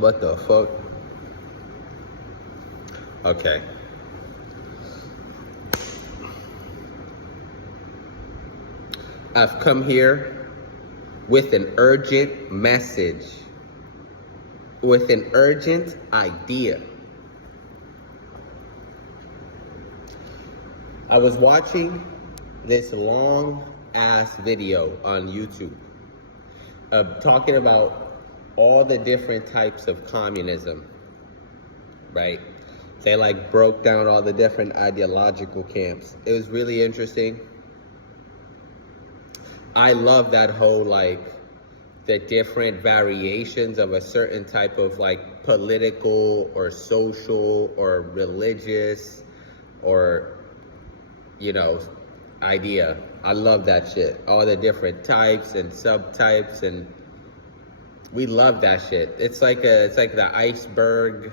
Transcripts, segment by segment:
What the fuck? Okay. I've come here with an urgent message, with an urgent idea. I was watching this long ass video on YouTube talking about all the different types of communism, right? They like broke down all the different ideological camps. It was really interesting. I love that whole like the different variations of a certain type of like political or social or religious or, you know, idea. I love that shit. All the different types and subtypes, and we love that shit. It's like the iceberg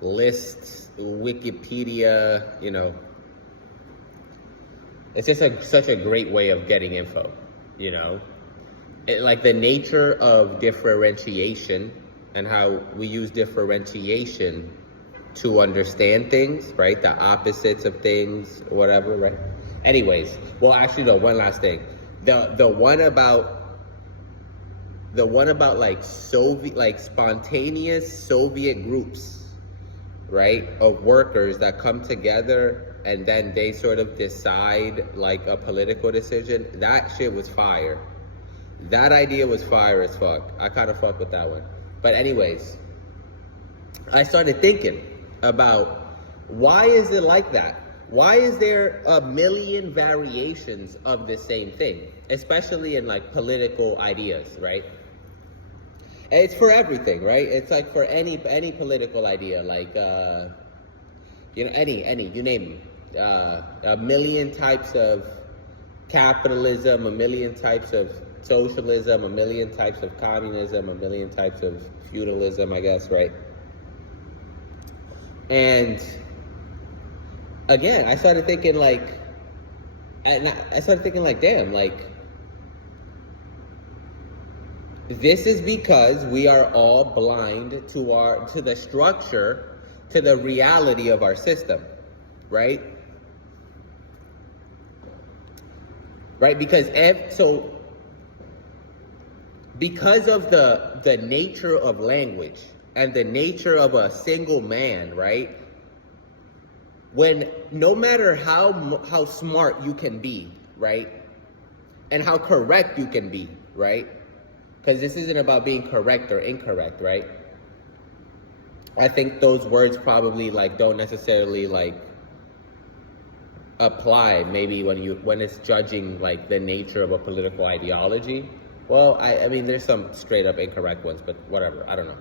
list, Wikipedia, you know. It's just such a great way of getting info, you know. Like the nature of differentiation and how we use differentiation to understand things, right? The opposites of things, whatever, right? Anyways, well, actually, no. One last thing, the one about like spontaneous Soviet groups, right, of workers that come together and then they sort of decide like a political decision. That shit was fire. That idea was fire as fuck. I kind of fuck with that one. But anyways, I started thinking about why is it like that? Why is there a million variations of the same thing, especially in like political ideas, right? And it's for everything, right? It's like for any political idea, like you know, any you name them. A million types of capitalism, a million types of socialism, a million types of communism, a million types of feudalism, I guess, right? And again, I started thinking like, damn, like, this is because we are all blind to the structure, to the reality of our system, right? Right, because of the nature of language and the nature of a single man, right? When no matter how smart you can be, right? And how correct you can be, right? Because this isn't about being correct or incorrect, right? I think those words probably like don't necessarily like apply maybe when it's judging like the nature of a political ideology. Well, I mean, there's some straight up incorrect ones, but whatever, I don't know.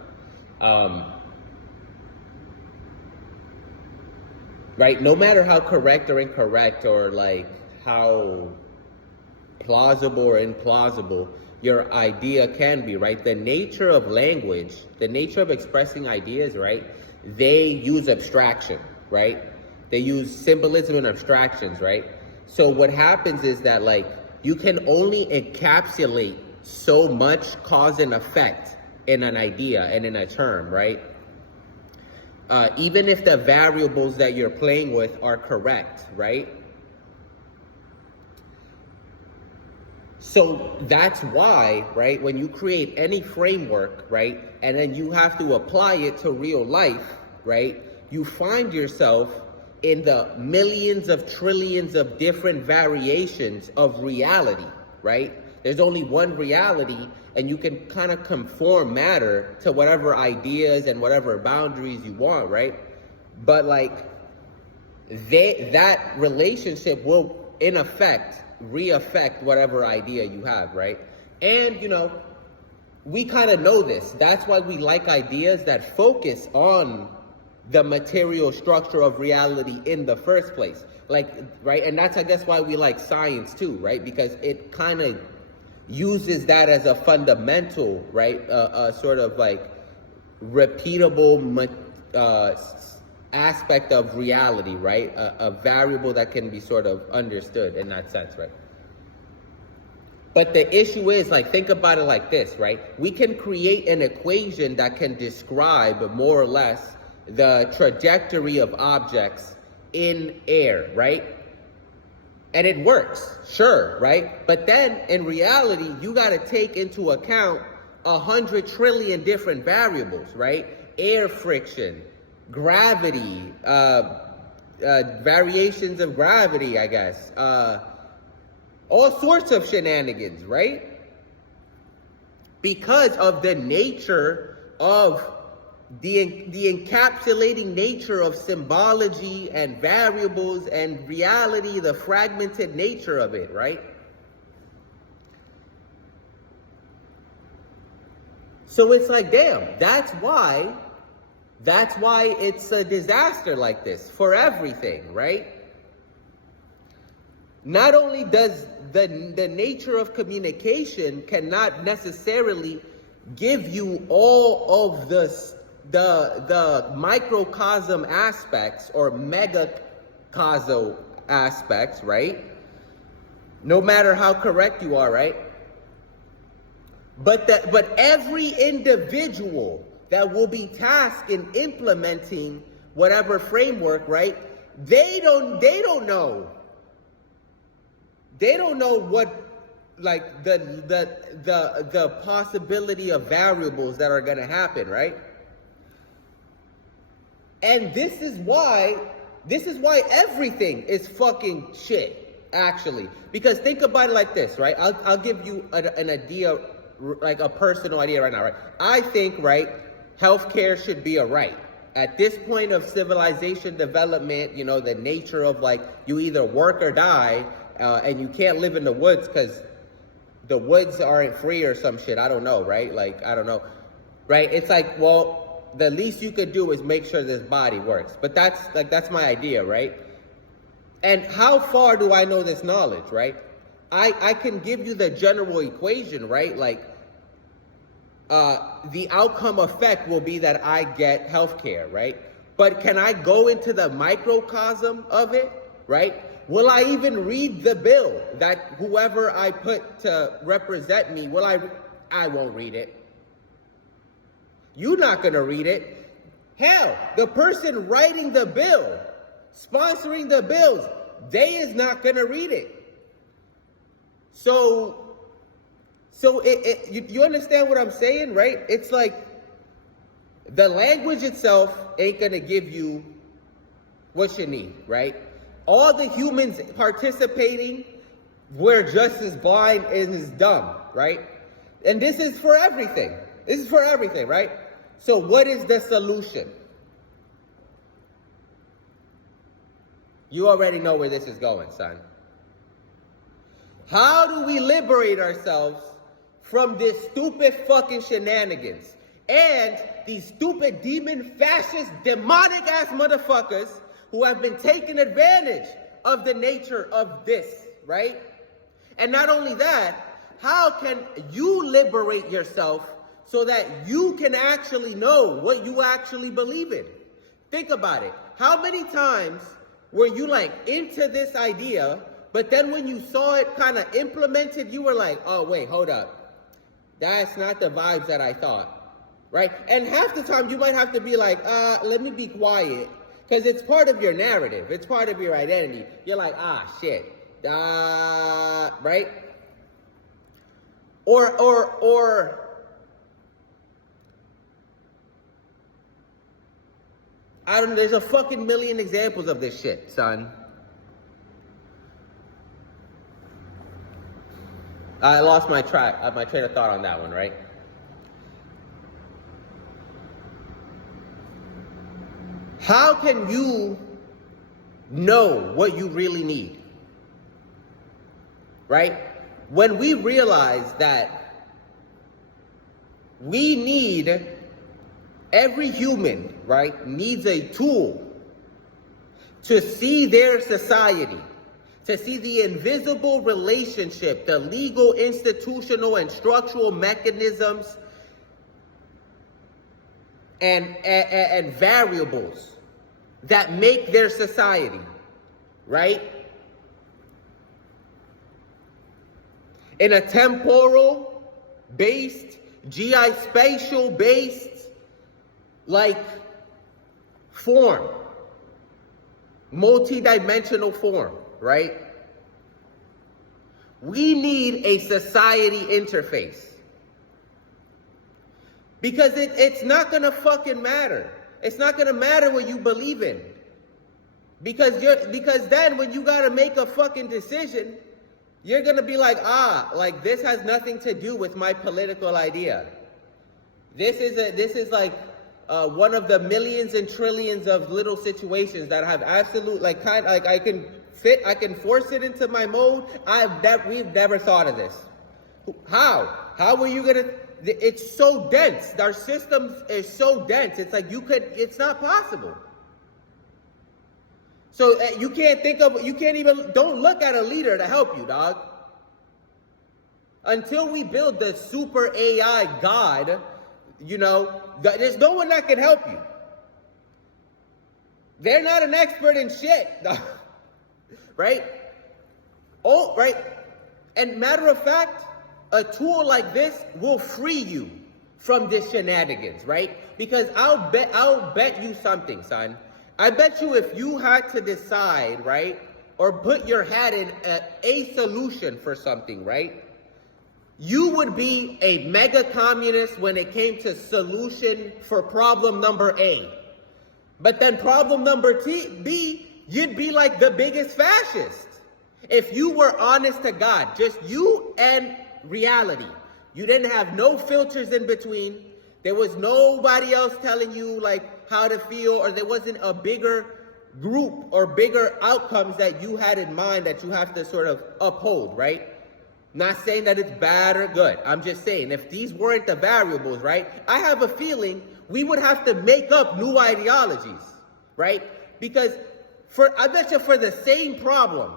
Right, no matter how correct or incorrect or like how plausible or implausible your idea can be, right? The nature of language, the nature of expressing ideas, right? They use abstraction, right? They use symbolism and abstractions, right? So what happens is that like you can only encapsulate so much cause and effect in an idea and in a term, right? Even if the variables that you're playing with are correct, right? So that's why, right, when you create any framework, right, and then you have to apply it to real life, right, you find yourself in the millions of trillions of different variations of reality, right? There's only one reality, and you can kind of conform matter to whatever ideas and whatever boundaries you want, right? But like that relationship will, in effect, re-affect whatever idea you have, right? And, you know, we kind of know this. That's why we like ideas that focus on the material structure of reality in the first place. Like, right? And that's, I guess, why we like science too, right? Because it kind of uses that as a fundamental, right? Sort of like repeatable aspect of reality, right? A variable that can be sort of understood in that sense, right? But the issue is, like, think about it like this, right? We can create an equation that can describe more or less the trajectory of objects in air, right? And it works, sure, right? But then in reality, you got to take into account 100 trillion different variables, right? Air friction, gravity, variations of gravity, I guess, all sorts of shenanigans, right? Because of the nature of the encapsulating nature of symbology and variables and reality, the fragmented nature of it, right? So it's like, damn, that's why it's a disaster like this for everything, right? Not only does the nature of communication cannot necessarily give you all of the microcosm aspects or megacosm aspects, right? No matter how correct you are, right? But every individual that will be tasked in implementing whatever framework, right? They don't know. They don't know what, like, the possibility of variables that are gonna happen, right? And this is why everything is fucking shit, actually. Because think about it like this, right? I'll give you an idea, like a personal idea right now, right? I think, right, healthcare should be a right. At this point of civilization development, you know, the nature of, like, you either work or die, and you can't live in the woods because the woods aren't free or some shit. I don't know, right? Like, I don't know, right? It's like, well, the least you could do is make sure this body works. But that's my idea, right? And how far do I know this knowledge, right? I can give you the general equation, right? Like, the outcome effect will be that I get healthcare, right? But can I go into the microcosm of it, right? Will I even read the bill that whoever I put to represent me, I won't read it. You're not gonna read it. Hell, the person writing the bill, sponsoring the bills, they is not gonna read it. So you understand what I'm saying, right? It's like the language itself ain't gonna give you what you need, right? All the humans participating, we're just as blind and as dumb, right? And this is for everything. This is for everything, right? So what is the solution? You already know where this is going, son. How do we liberate ourselves from this stupid fucking shenanigans and these stupid demon fascist demonic ass motherfuckers who have been taking advantage of the nature of this, right? And not only that, how can you liberate yourself so that you can actually know what you actually believe in? Think about it. How many times were you like into this idea, but then when you saw it kind of implemented, you were like, oh wait, hold up. That's not the vibes that I thought, right? And half the time you might have to be like, let me be quiet. Because it's part of your narrative. It's part of your identity. You're like, shit. Right? Or I don't know, there's a fucking million examples of this shit, son. I lost my train of thought on that one, right? How can you know what you really need? Right? When we realize that we need, every human, right, needs a tool to see their society, to see the invisible relationship, the legal, institutional, and structural mechanisms and variables that make their society, right? in a temporal based, geospatial based, like, form, multi-dimensional form, right? We need a society interface. Because it's not gonna fucking matter. It's not gonna matter what you believe in. Because then when you gotta make a fucking decision, you're gonna be like, like, this has nothing to do with my political idea. This is like one of the millions and trillions of little situations that have absolute, like, I can force it into my mode. We've never thought of this. How are you gonna? It's so dense. Our system is so dense. It's like it's not possible. So you can't don't look at a leader to help you, dog. Until we build the super AI God, there's no one that can help you. They're not an expert in shit, dog. Right? Oh, right. And matter of fact, a tool like this will free you from this shenanigans, right? Because I'll bet you something, son. I bet you if you had to decide, right, or put your hat in a solution for something, right, you would be a mega communist when it came to solution for problem number A. But then problem number B, you'd be like the biggest fascist. If you were honest to God, just you and reality. You didn't have no filters in between. There was nobody else telling you like how to feel, or there wasn't a bigger group or bigger outcomes that you had in mind that you have to sort of uphold, right? Not saying that it's bad or good. I'm just saying if these weren't the variables, right? I have a feeling we would have to make up new ideologies, right? Because I bet you for the same problem,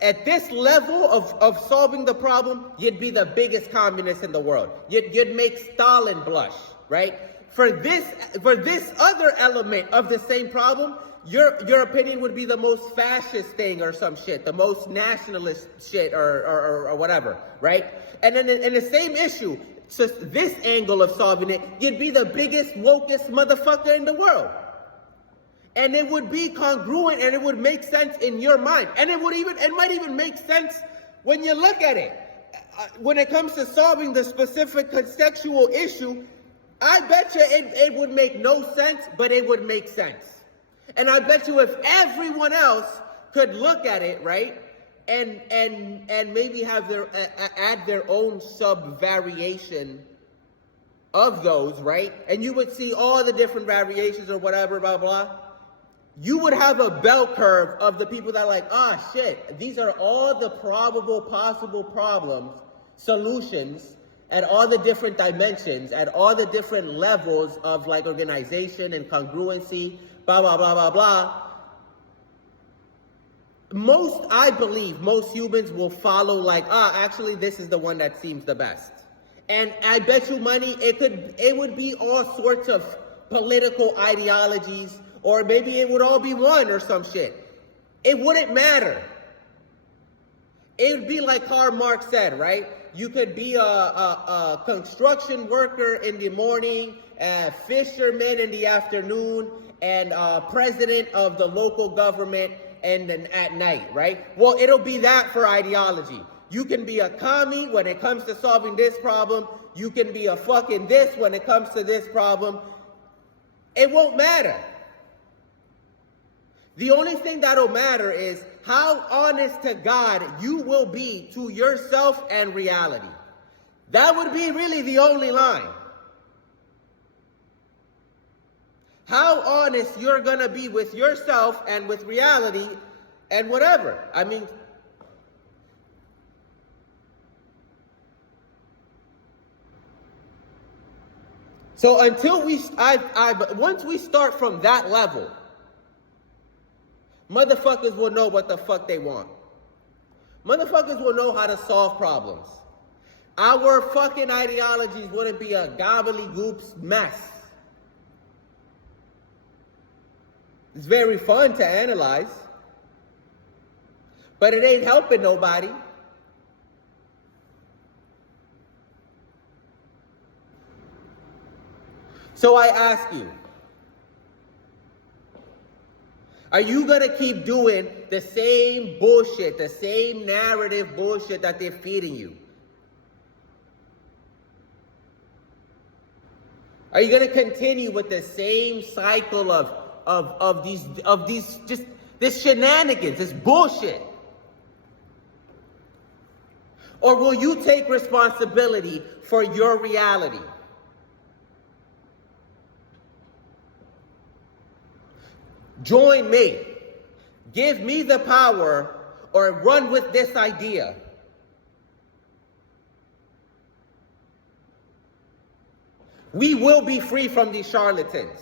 at this level of solving the problem, you'd be the biggest communist in the world. You'd make Stalin blush, right? For this other element of the same problem, your opinion would be the most fascist thing or some shit, the most nationalist shit or whatever, right? And then in the same issue, just this angle of solving it, you'd be the biggest, wokest motherfucker in the world. And it would be congruent and it would make sense in your mind. And it might even make sense when you look at it. When it comes to solving the specific contextual issue, I bet you it would make no sense, but it would make sense. And I bet you if everyone else could look at it, right, and maybe have add their own sub-variation of those, right, and you would see all the different variations or whatever, blah, blah, you would have a bell curve of the people that are like, shit, these are all the probable possible problems, solutions, at all the different dimensions, at all the different levels of like organization and congruency, blah, blah, blah, blah, blah. I believe most humans will follow like, actually this is the one that seems the best. And I bet you money, it would be all sorts of political ideologies, or maybe it would all be one or some shit. It wouldn't matter. It would be like Karl Marx said, right? You could be a construction worker in the morning, a fisherman in the afternoon, and president of the local government and then at night, right? Well, it'll be that for ideology. You can be a commie when it comes to solving this problem. You can be a fucking this when it comes to this problem. It won't matter. The only thing that'll matter is how honest to God you will be to yourself and reality. That would be really the only line. How honest you're gonna be with yourself and with reality and whatever. I mean, so until once we start from that level, motherfuckers will know what the fuck they want. Motherfuckers will know how to solve problems. Our fucking ideologies wouldn't be a gobbledygooks mess. It's very fun to analyze, but it ain't helping nobody. So I ask you, are you going to keep doing the same bullshit, the same narrative bullshit that they're feeding you? Are you going to continue with the same cycle of these just this shenanigans, this bullshit? Or will you take responsibility for your reality? Join me. Give me the power or run with this idea. We will be free from these charlatans.